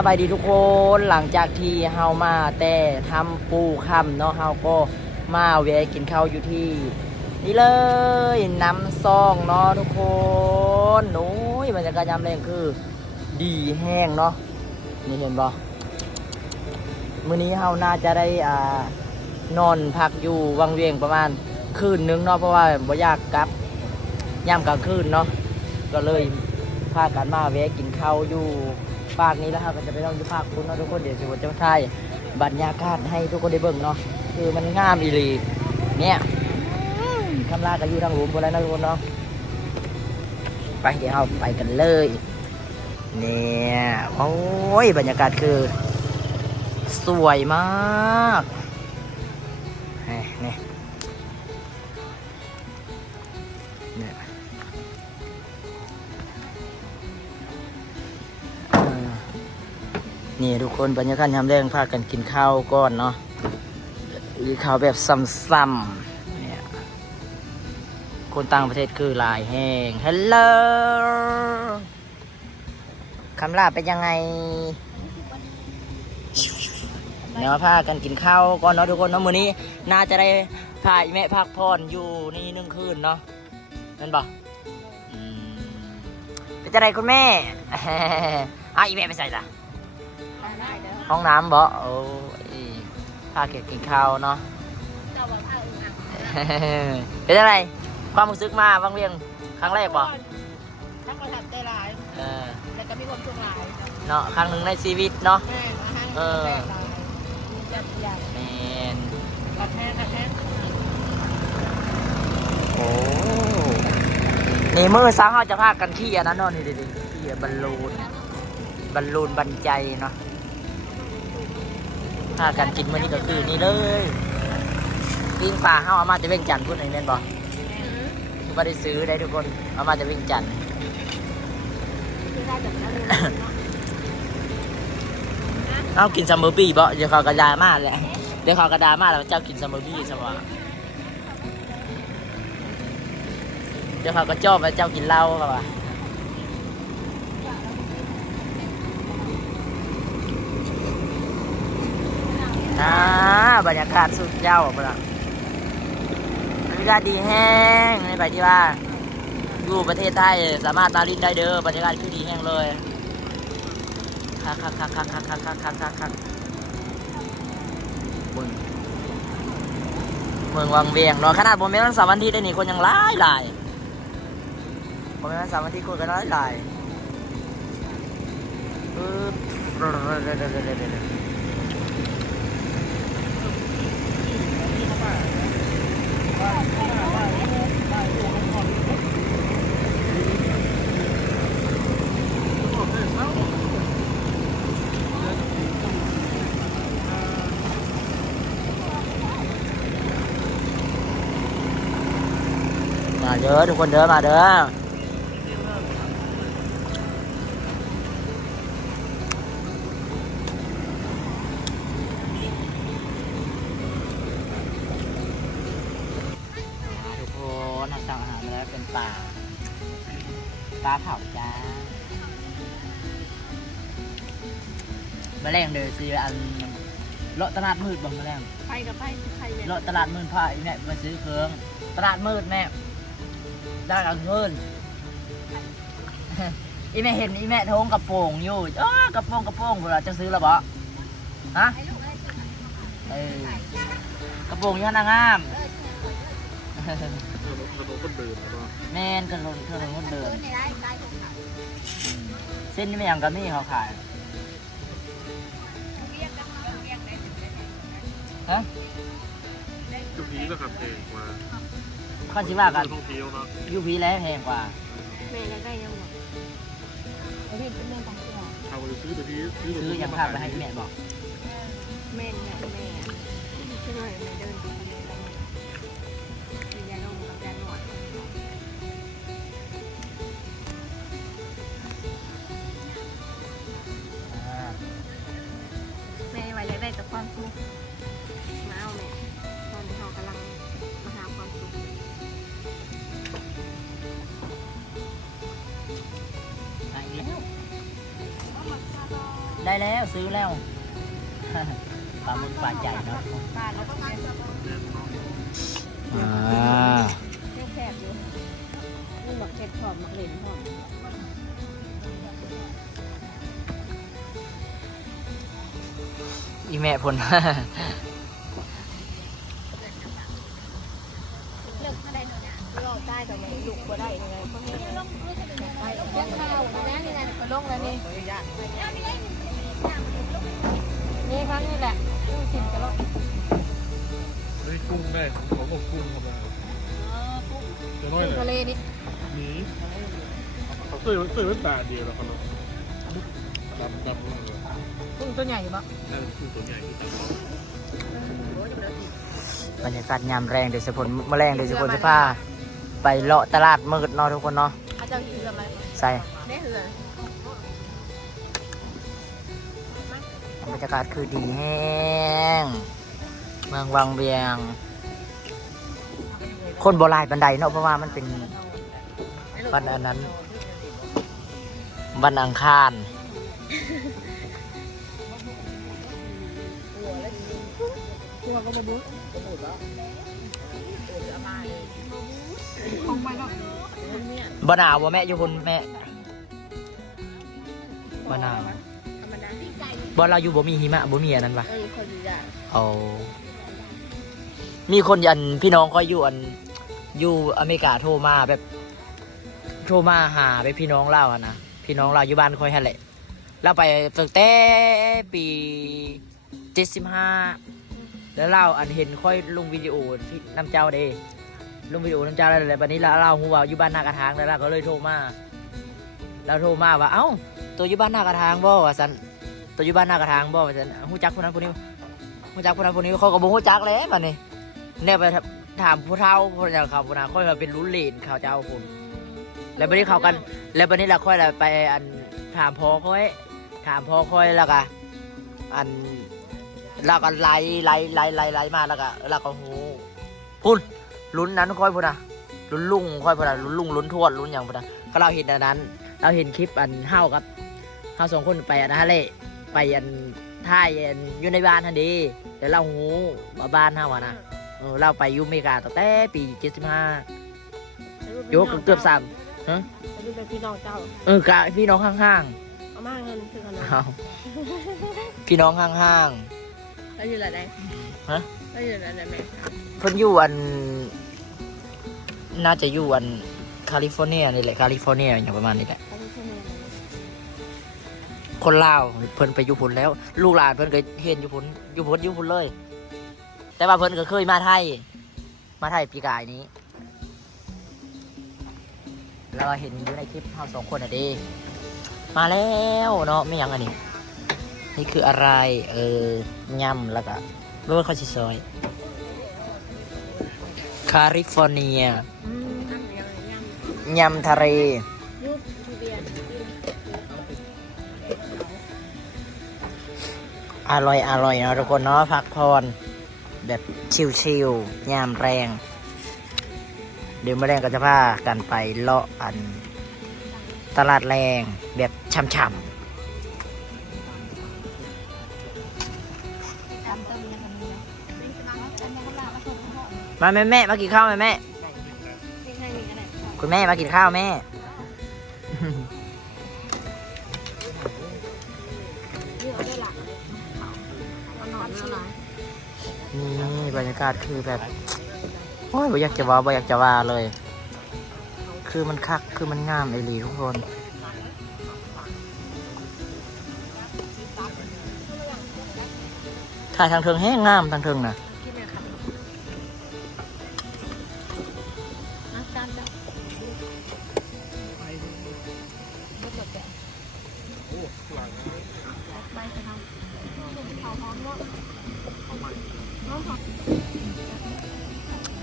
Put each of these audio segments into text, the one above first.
สบายดีทุกคนหลังจากที่เฮามาแต่ทำปูคำเนาะเฮาก็มาแวะกินข้าวอยู่ที่ นี่เลยน้ำซองเนาะทุกคนโอ้ยบรรยากาศยามแรงคือ ดีแห้งเนาะนี่เห็นบ่มื้อนี้เฮาน่าจะได้อ่านอนพักอยู่วังเวียงประมาณคืนนึงเนาะเพราะว่าบ่อยากกลับย่ำกลางคืนเนาะก็เลยพากันมาแวะกินข้าวอยู่ ภาคนี้แล้วครับก็จะไปต้องอยู่ภาคคุณเนาะทุกคนเดี๋ยวสิว่าจะถ่ายบรรยากาศให้ทุกคนได้เบิ่งเนาะคือมันงามอีหลีเนี่ยคำลากันอยู่ทางหลุมบนแล้วนะทุกคนเนาะไปเดี๋ยวเราไปกันเลยเนี่ยโอ้ยบรรยากาศคือ สวยมากเฮ้ยนี่ นี่ทุกคนบรรยากาศยามแรงพากันกินข้าวก่อนเนาะหรือข้าวแบบซ้ำๆเนี่ยคนต่างประเทศคือลายแห้งฮัลโหลคำลาเป็นยังไงเดี๋ยวมาพากันกินข้าวก่อนเนาะทุกคนเนาะมื้อนี้น่าจะได้พาแม่พักผ่อนอยู่นี่หนึ่งคืนเนาะนั่นบ่อืมเป็นจะไรคุณแม่อ้าวอีแม่ไปใส่ละ ห้องน้ำบ่โอ้ยพาเก็บกินข้าวเนาะเป็นอะไรความรู้สึกมาวังเวียงครั้งแรกบ่ทั้งประทับใจหลายเออแล้วก็มีความสุขหลายเนาะครั้งหนึ่งในชีวิตเนาะแม่มาให้เออแม่หลายมีจัดอย่างแมนรักแม่รักแม่โอ้นี่มือซ้างเขาจะพากันขี่อันนั้นเนาะนี่ดิขี่บอลลูนบอลลูนบันใจเนาะ พากันกินมื้อนี้ก็คือนี่เลยปิ้งปลาเฮาเอามาจะเว่งจันทน์พูดหน่อยแม่นบ่ไม่ได้ซื้อได้ทุกคนเอามาจะเว่งจันทน์คือได้จากนั้นเลยเนาะเอากินซัมเมอร์บี้บ่เดี๋ยวเขากระดามาแหละเดี๋ยวเขากระดามาแล้วเจ้ากินซัมเมอร์บี้ใช่ปะเดี๋ยวเขาก็จอบแล้วเจ้ากินเหล้าเขาปะ อ่าบรรยากาศสุดเจ้าปะล่ะบรรยากาศดีแห้งในไปที่ว่าอยู่ประเทศไทยสามารถมาลินได้เด้อบรรยากาศคือดีแห้งเลยคักคักคักคักคักคักคักคักคักคักเมืองเมืองวังเวียงเนาะขนาดผมเป็นวันสาร์วันที่ได้นี่คนยังหลายหลายผมเป็นวันสาร์วันที่คนก็หลายหล เด้อทุกคนเด้อมาเด้อทุกคนทำสั่งอาหารมาแล้วเป็นปลาปลาเผาจ้าแมาแรงเด้อสิอันเลาะตลาดมืดบ่แมาแรงไปกับไปใครเนี่ยเลาะตลาดมืดพ่ออีแม่มาซื้อเครื่องตลาดมืดแม่ ตลาดกลางคืนอีแม่เห็นอีแม่ทงกระโปรงอยู่อ้ากระโปรงกระโปรงเวลาจะซื้อแล้วบ่ฮะเออกระโปรงยี่ห้อนางงามถนนถนนคนเดินแล้วก็แม่นกระโปงเธอคนเดินอืมเส้นนี่ไม่ยังกับนี่เขาขายฮะยุคนี้ก็ขับเพลงมา ข้อชิว่ากันท่องเที่ยวเนาะยูพีแล้วแพงกว่าแม่ยังได้ยังหมดไอ้พี่เป็นแม่ของเจ้าเขาไปซื้อตัวที่ซื้อตัวซื้ออย่างภาพไปให้แม่บอกแม่เนี่ยแม่ช่วยแม่เดินไได้อีกแล้วได้แล้วซื้อแล้วปลาหมึกปลาใหญ่เนาะปลาแล้วก็เนี่ยอ่าแซ่บอยู่นี่หมักเก็ดหอมหมักเหลนหอมอีแม่พลเลิกถ้าได้เท่านี้รอบได้แต่มันลุกบ่ได้ยังไงเพราะนี่ลงไปเลี้ยงข้าวนะนี่นะไปลงแล้วนี่ นี่ครั้งนี้แหละลูกสิบกะโลเฮ้ยกุ้งแม่ของผมกุ้งทำไมจะน้อยทะเลเลยนี่หนีเขาซื้อซื้อไว้ตาเดียวแล้วเขาลงดำดำเลยกุ้งตัวใหญ่ปะนั่นคือตัวใหญ่ที่ตาบรรยากาศยามแรงเดี๋ยวสะพลแมลงเดี๋ยวสะพลจะพาไปเลาะตลาดมืดเนาะทุกคนเนาะอาจารย์เหือไหมใส่ได้เหือ บรรยากาศคือดีแห้ง เมืองวังเวียง คนโบราณบันไดเนาะเพราะว่ามันเป็นวันอันนั้น วันอังคารบะบุ๊ของไปเนานหนาวบ่แม่อยู่คนแม่บ่หนาว บ่เราอยู่บ่มีหิมะบ่มีอันนั้นปะเออคนดีจ้ะเอามีคนยันพี่น้องคอยอยู่อันอยู่อเมริกาโทรมาแบบ โทรมาหาไปพี่น้องเล่าอะนะพี่น้องเราอยู่บ้านคอยหั่นแหละเราไปตั้งแต่ปีเจ็ดสิบห้าแล้วเราอันเห็นค่อยลงวิดีโอที่น้ำเจ้าเด้ลงวิดีโอน้ำเจ้าแล้วเลยวันนี้เราเราหูว่าอยู่บ้านนากระทางแล้วเราก็เลยโทรมาเราโทรมาว่าเอ้าตัวอยู่บ้านนากระทางบ่ว่าสัน ตัวอยู่บ้านหน้ากระทางบ่ว่าสันหูจักคนนั้นคนนี้หูจักคนนั้นคนนี้เขาก็บ่หูจักแล้วบัดนี้เนี่ยไปถามผู้เฒ่าคนอย่างเขาผู้นาค่อยมาเป็นรุ่นเลนเขาเจ้าผมแล้วบัดนี้เขากัน แล้วบัดนี้เราค่อยไปอันถามพ่อค่อย ถามพ่อค่อยแล้วก็อันเราก็ไล่ไล่ไล่ไล่ไล่มาแล้วก็แล้วก็หูพุ่นลุ้นนั้นค่อยพุ่นนะลุ้นลุงค่อยพุ่นนะลุ้นลุงลุ้นทวดลุ้นอย่างพุ่นนะก็เราเห็นอันนั้น เราเห็นคลิปอันเฮากับเฮาสองคนไปอันนะฮะเล่ ไปอันท่ายอันอยู่ในบ้านทันดีแต่เราหูมาบ้านเฮาอะนะเออเราไปอยูอเมริกาตั้งแต่ปีเจ็ดสิบห้าโยกเกือบสามดูเป็นพี่น้องเจ้าเออกะพี่น้องข้างเอามาเงินคือขนๆมเอาพี่น้องข้างแล้วอยู่ไหนฮะแล้วอยู่ไหนแม่ๆเพิ่นอยู่อัน น่าจะอยู่อันแคลิฟอร์เนียนี่แหละแคลิฟอร์เนียอย่างประมาณนี้แหละ คนลาวเพิ่นไปอยู่พุ่นแล้ว ลูกหลานเพิ่นก็เห็นอยู่พุ่นอยู่พุ่นอยู่พุ่นเลย แต่ว่าเพิ่นก็เคยมาไทย มาไทยปีกายนี้ แล้วก็เห็นอยู่ในคลิปเราสองคนอะเดีมาแล้วเนาะไม่ยังอันนี้นี่คืออะไร เออยำแล้วก็เบอร์ข้าวชิซอยแคลิฟอร์เนียอืมนั่งเรียงย่างยำทะเล อร่อยอร่อยเนาะทุกคนเนาะพักผ่อนแบบชิลๆยามแรง เดี๋ยวมาแรงก็จะพากันไปเลาะอัน ตลาดแรงแบบช่ำๆมาแม่แม่มากินข้าวแม่แม่คุณแม่มากินข้าวแม่ บรรยากาศคือแบบโอ้ยบ่อยากจะว่าบ่อยากจะว่าเลย คือมันคักคือมันงามไอรีทุกคนถ่ายทางเทิงแห้งงามทางเทิงนะ่ะ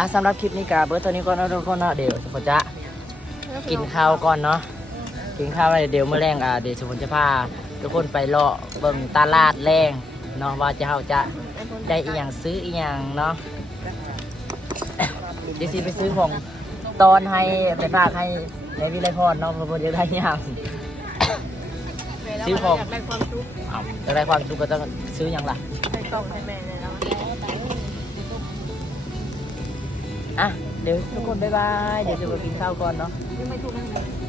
อะสำหรับคลิปนี้กาเบิร์ตตัวนี้ก็นาะทุกคนเนาะเดี๋ยวสมจะกินข้าวก่อนเนาะกินข้าวแล้วเดี๋ยวเมื่อแรงอะเดี๋ยวสมจะพาทุกคนไปเลาะเบิ่งตลาดแรงเนาะว่าจะเฮาจะได้อีหยังซื้ออีหยังเนาะเดี๋ยวสิไปซื้อของตอนให้ไปฝากให้ในวิไลพรเนาะเพราะว่าเดี๋ยวได้ยามเวลแล้วซื้อของอยากได้ความสุขเอาจะได้ความสุขก็ต้องซื้อหยังล่ะได้กล่องให้แม่เลย อะ เดี๋ยวทุกคนบ๊ายบาย เดี๋ยวจะไปกินข้าวก่อนเนาะยังไม่ถูกนั่นเลย